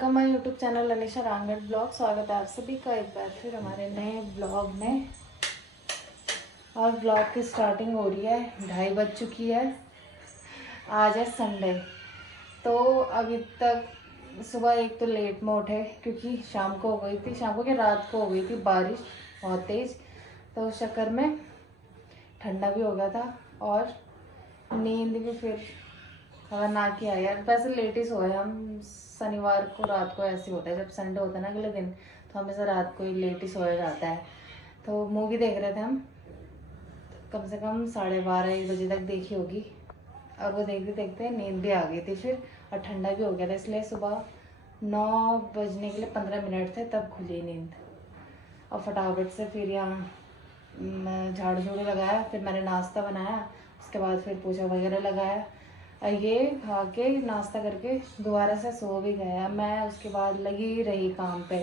Welcome my YouTube channel Anisha Rangad blog. स्वागत है आप सभी का एक बार फिर हमारे नए ब्लॉग में। और ब्लॉग की स्टार्टिंग हो रही है, 2:30 बज चुकी है। आज है संडे। तो अभी तक सुबह एक तो लेट में उठे क्योंकि शाम को हो गई थी, शाम को क्या रात को हो गई थी बारिश बहुत तेज़। तो उस चक्कर में ठंडा भी हो गया था और नींद भी फिर खतरनाक ही आई यार। वैसे लेट ही सोए हम, शनिवार को रात को ऐसे होता है, जब संडे होता है ना अगले दिन तो हमेशा रात को ही लेट ही सोया जाता है। तो मूवी देख रहे थे हम, कम से कम 12:30 बजे तक देखी होगी। और वो देखते देखते नींद भी आ गई थी फिर, और ठंडा भी हो गया था, इसलिए सुबह 9 बजने के लिए 15 मिनट थे तब खुली नींद। और फटाफट से फिर यहाँ झाड़ू झाड़ू लगाया, फिर मैंने नाश्ता बनाया, उसके बाद फिर पोछा वगैरह लगाया। ये खा के नाश्ता करके दोबारा से सो भी गया मैं। उसके बाद लगी रही काम पे,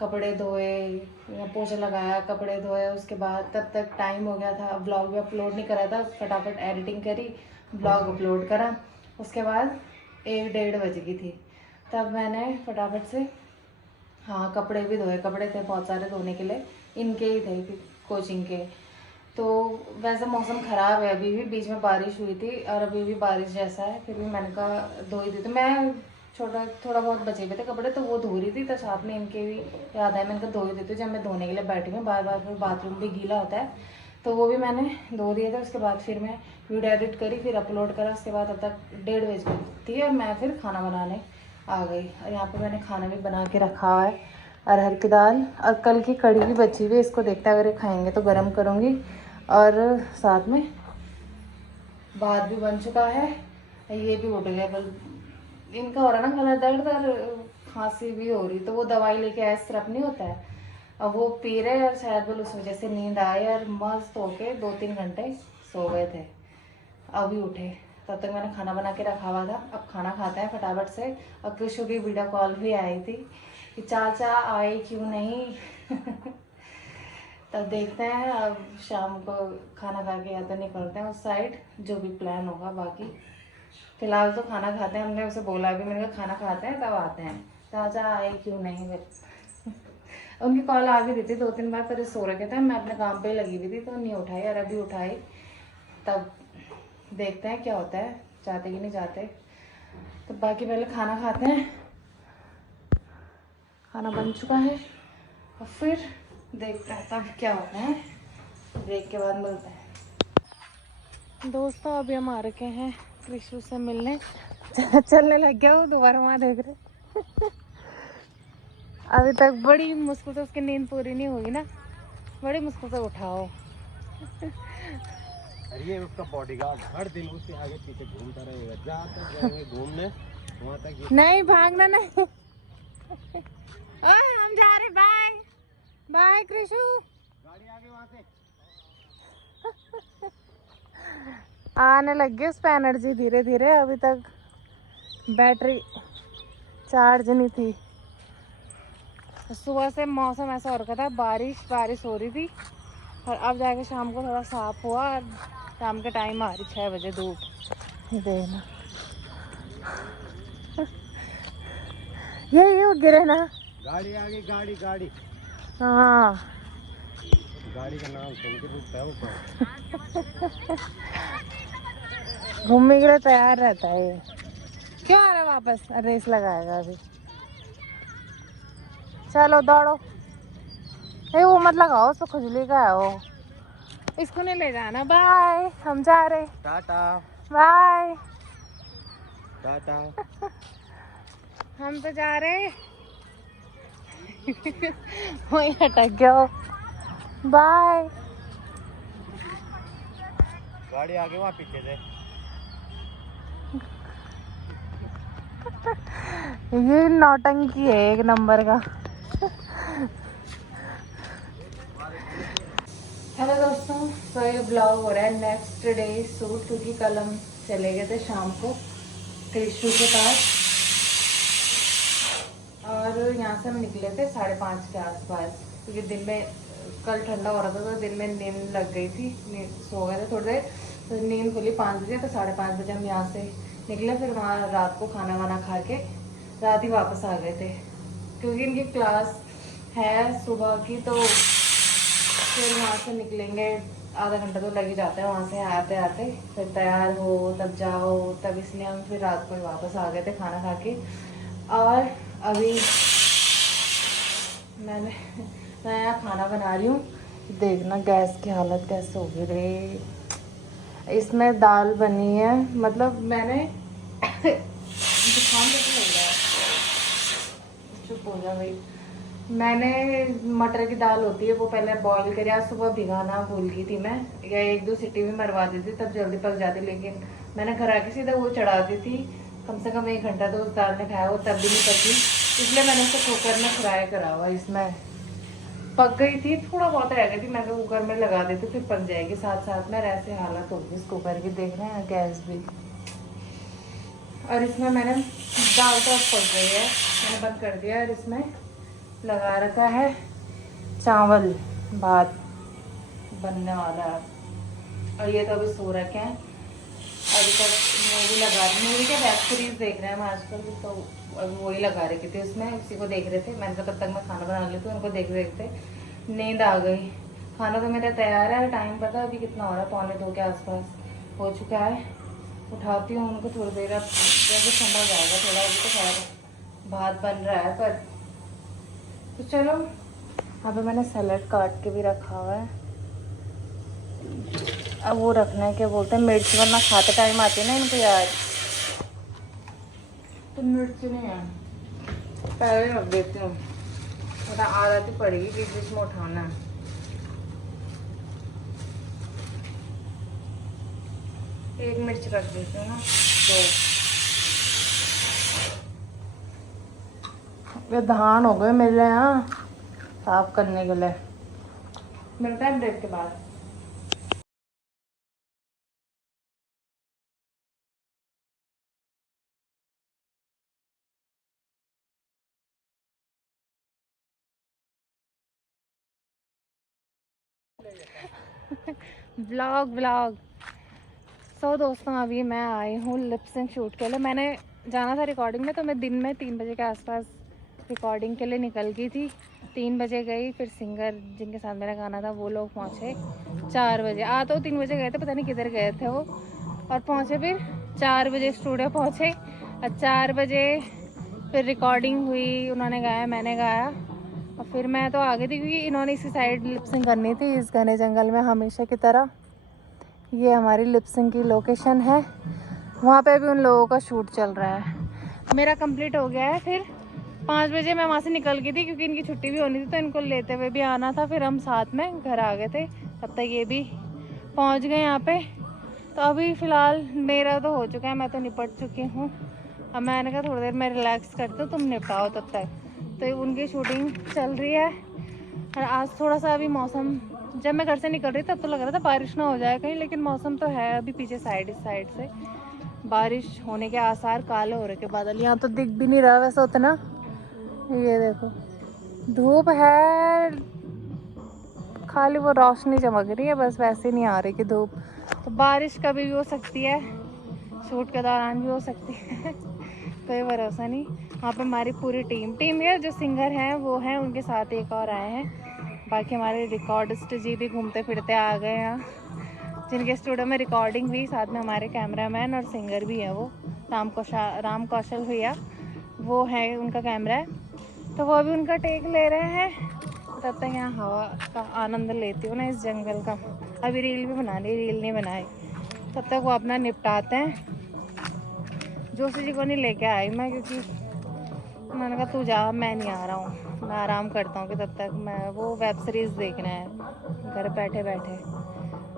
कपड़े धोए, पोछा लगाया, कपड़े धोए। उसके बाद तब तक टाइम हो गया था, ब्लॉग भी अपलोड नहीं करा था, फटाफट एडिटिंग करी, ब्लॉग अपलोड करा। उसके बाद 1-1:30 बज गई थी, तब मैंने फटाफट से हाँ कपड़े भी धोए। कपड़े थे बहुत सारे धोने के लिए, इनके ही थे कोचिंग के। तो वैसे मौसम ख़राब है, अभी भी बीच में बारिश हुई थी और अभी भी बारिश जैसा है, फिर भी मैंने कहा धो ही दी। तो मैं थोड़ा बहुत बचे हुए थे कपड़े, तो वो धो रही थी, तो साथ में इनके भी याद आया, मैंने कहा धो ही देती हूँ। जब मैं धोने के लिए बैठी हूँ बार बार, फिर बाथरूम भी गीला होता है, तो वो भी मैंने धो दिए थे। उसके बाद फिर मैं वीडियो एडिट करी, फिर अपलोड करा। उसके बाद अब तक 1:30 बज गई थी और मैं फिर खाना बनाने आ गई। और यहाँ पर मैंने खाना भी बना के रखा हुआ है, अरहर की दाल और कल की कड़ी भी बची हुई है। इसको देखते अगर ये खाएंगे तो गर्म करूँगी। और साथ में भात भी बन चुका है। ये भी उठ गया, बल इनका हो रहा ना गला दर्द और खांसी भी हो रही, तो वो दवाई लेके आए, सिरप नहीं होता है, अब वो पी रहे और शायद बोल उस वजह से नींद आए और मस्त होके 2-3 घंटे सो गए थे। अभी उठे, तब तक मैंने खाना बना के रखा हुआ था। अब खाना खाते हैं फटाफट से। और कृषु की वीडियो कॉल भी आई थी कि चाचा आए क्यों नहीं तब देखते हैं, अब शाम को खाना खा के या तो निकलते हैं उस साइड, जो भी प्लान होगा। बाकी फिलहाल तो खाना खाते हैं, हमने उसे बोला भी, मैंने कहा खाना खाते हैं तब आते हैं। चाचा आए क्यों नहीं उनकी कॉल आ भी रही थी 2-3 बार, पर सो रखे थे, मैं अपने काम पे ही लगी हुई थी तो नहीं उठाई। और अभी उठाई, तब देखते हैं क्या होता है, जाते कि नहीं जाते। तो बाकी पहले खाना खाते हैं, खाना बन चुका है और फिर देखते हैं तब क्या होता है, ब्रेक के बाद मिलते हैं। दोस्तों अभी हम आ रखे हैं कृष्ण से मिलने, चलने लग गया वो, दोबारा वहाँ देख रहे अभी तक बड़ी मुश्किल से उसकी नींद पूरी नहीं हुई ना, बड़ी मुश्किल से उठाओ। अरे ये उसका बॉडीगार्ड हर दिन उसके आगे पीछे घूमता रहेगा, जहाँ तक जाएंगे घूमने वहाँ तक। नहीं भागना नहीं ओए हम जा रहे, बाय बाय कृषु। गाड़ी आगे वहाँ से आने लग गई उस पर एनर्जी धीरे धीरे, अभी तक बैटरी चार्ज नहीं थी। सुबह से मौसम ऐसा हो रखा था, बारिश बारिश हो रही थी, और अब जाके शाम को थोड़ा साफ हुआ और शाम के टाइम आ रही 6 बजे धूप। देखना ये वो गिरे ना, गाड़ी आगे, गाड़ी गाड़ी हाँ गाड़ी का नाम सुन के रुकता है ऊपर। घूमने के लिए तैयार रहता है ये। क्यों आ रहा है वापस, रेस लगाएगा अभी। चलो दौड़ो, ये वो मत लगाओ, उसको खुजली का है वो, इसको नहीं ले जाना। बाय, हम जा रहे, टाटा बाय टाटा हम तो जा रहे वही अटक गया वो। बाय। गाड़ी आगे वहाँ पीछे से। ये नौटंकी है एक नंबर का। हेलो दोस्तों, तो ये ब्लॉग हो रहा है नेक्स्ट डे शूट, क्योंकि कल हम चले गए थे शाम को कृष्णु के पास, और यहाँ से हम निकले थे 5:30 के आसपास, क्योंकि दिन में कल ठंडा हो रहा था तो दिन में नींद लग गई थी, सो गए थे थोड़ी देर, तो नींद खुली 5 बजे, तो 5:30 बजे हम यहाँ से निकले। फिर वहाँ रात को खाना वाना खा के रात ही वापस आ गए थे क्योंकि इनकी क्लास है सुबह की, तो फिर वहाँ से निकलेंगे, आधा घंटा तो लग ही जाता है वहाँ से आते आते, फिर तैयार हो तब जाओ, तब इसलिए हम फिर रात को ही वापस आ गए थे खाना खा के। और अभी मैं यहाँ खाना बना रही हूँ, देखना गैस की हालत कैसे होगी रे। इसमें दाल बनी है, मतलब मैंने जुकाम कैसे लग रहा है, चुप हो जा भाई। मैंने मटर की दाल होती है वो पहले बॉईल करी, आज सुबह भिगाना भूल गई थी मैं, या 1-2 सीटी भी मरवा दी थी तब जल्दी पक जाती, लेकिन मैंने घर आके सीधा वो चढ़ा दी थी। कम से कम 1 घंटा तो उस दाल ने खाया, वो तब भी नहीं पकी, इसलिए मैंने उसे कुकर में फ्राई करा हुआ। इसमें पक गई थी, थोड़ा बहुत रह गई थी, मैं तो कुकर में लगा देती फिर पक जाएगी साथ साथ में। ऐसे हालत होगी इस कुकर की, देख रहे हैं गैस भी। और इसमें मैंने दाल तो अब पक गई है, मैंने बंद कर दिया, और इसमें लगा रखा है चावल, भात बनने वाला है। और ये तो अभी सो रखे हैं, अभी तक मूवी लगा रही, मूवी क्या वेब सीरीज देख रहे हैं हम आजकल, तो अभी वही लगा रही थी, उसमें उसी को देख रहे थे। मैंने कहा तब तक मैं खाना बना लेती हूँ, उनको देख देखते नींद आ गई। खाना तो मेरा तैयार है, टाइम पता अभी कितना हो रहा है, 1:45 के आसपास हो चुका है। उठाती हूँ उनको थोड़ी देर, अब जैसे ठंडा हो जाएगा थोड़ा, अभी तो खैर भात बन रहा है, पर तो चलो। यहाँ पे मैंने सैलेड काट के भी रखा हुआ है, अब वो रखना है, क्या बोलते हैं, मिर्च, वरना खाते टाइम आती है ना इनको यार, तो मिर्च नहीं है, पहले रख देती हूँ, थोड़ा आदत ही पड़ेगी बीच बीच में उठाना है। एक मिर्च रख देती हूँ ना, तो ये धान हो गए मेरे यहाँ साफ करने के लिए। मिलता है ब्रेक के बाद। व्लॉग व्लॉग सो दोस्तों, अभी मैं आई हूँ लिप सिंक शूट के लिए। मैंने जाना था रिकॉर्डिंग में, तो मैं दिन में 3 बजे के आसपास रिकॉर्डिंग के लिए निकल गई थी। 3 बजे गई, फिर सिंगर जिनके साथ मेरा गाना था वो लोग पहुँचे 4 बजे। तो 3 बजे गए थे, पता नहीं किधर गए थे वो, और पहुँचे फिर 4 बजे स्टूडियो पहुँचे, और 4 बजे फिर रिकॉर्डिंग हुई, उन्होंने गाया मैंने गाया, और फिर मैं तो आ गई थी क्योंकि इन्होंने इसी साइड लिप सिंक करनी थी, इस घने जंगल में हमेशा की तरह। ये हमारी लिप सिंक की लोकेशन है, वहाँ पे भी उन लोगों का शूट चल रहा है। मेरा कंप्लीट हो गया है। फिर 5 बजे मैं वहाँ से निकल गई थी क्योंकि इनकी छुट्टी भी होनी थी, तो इनको लेते हुए भी आना था, फिर हम साथ में घर आ गए थे। तब तक ये भी पहुँच गए यहाँ पे। तो अभी फ़िलहाल मेरा तो हो चुका है, मैं तो निपट चुकी हूँ। अब मैंने कहा थोड़ी देर मैं रिलैक्स करती हूँ, तुम निपटाओ तब तक। तो उनकी शूटिंग चल रही है। और आज थोड़ा सा अभी मौसम, जब मैं घर से निकल रही तब तो लग रहा था बारिश ना हो जाए कहीं, लेकिन मौसम तो है अभी पीछे इस साइड से बारिश होने के आसार, काले हो रहे के बादल। यहाँ तो दिख भी नहीं रहा वैसे उतना, ये देखो धूप है, खाली वो रोशनी चमक रही है बस, वैसे नहीं आ रही कि धूप। तो बारिश कभी भी हो सकती है, शूट के दौरान भी हो सकती है कोई भरोसा नहीं। वहाँ पे हमारी पूरी टीम है, जो सिंगर हैं वो हैं, उनके साथ एक और आए हैं। बाकी हमारे रिकॉर्डिस्ट जी भी घूमते फिरते आ गए यहाँ, जिनके स्टूडियो में रिकॉर्डिंग हुई। साथ में हमारे कैमरामैन और सिंगर भी है, वो राम कौशल भैया, वो है, उनका कैमरा है, तो वो अभी उनका टेक ले रहे हैं। तब तक यहाँ हवा का आनंद लेती हूँ ना इस जंगल का। अभी रील भी बनानी, रील नहीं बनाई, तब तक वो अपना निपटाते हैं। जोशी जी को नहीं लेके आई मैं, क्योंकि मैंने कहा तू जा, मैं नहीं आ रहा हूँ, मैं आराम करता हूँ कि तब तक मैं वो वेब सीरीज़ देखना है घर बैठे बैठे।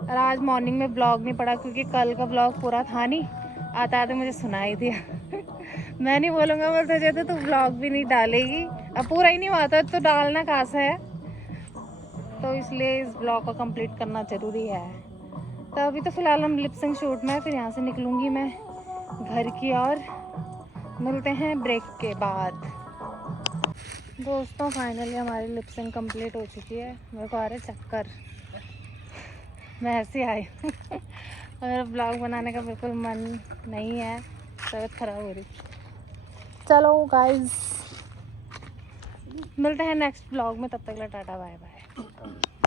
और आज मॉर्निंग में ब्लॉग नहीं पड़ा क्योंकि कल का ब्लॉग पूरा था नहीं, आता आते मुझे सुनाई दिया मैं नहीं बोलूँगा, मैं तुझे तो तू ब्लॉग भी नहीं डालेगी, अब पूरा ही नहीं हुआ था तो डालना कहाँ से है, तो इसलिए इस ब्लॉग को कंप्लीट करना ज़रूरी है। तो अभी तो फ़िलहाल हम लिप सिंक शूट में, फिर यहाँ से निकलूँगी मैं घर की ओर। मिलते हैं ब्रेक के बाद। दोस्तों फाइनली हमारी लिप सिंक कंप्लीट हो चुकी है। मेरे को आ रहे चक्कर, मैं ऐसे आई हूँ और ब्लॉग बनाने का बिल्कुल मन नहीं है, तबीयत ख़राब हो रही। चलो गाइस, मिलते हैं नेक्स्ट ब्लॉग में, तब तक के लिए टाटा बाय बाय।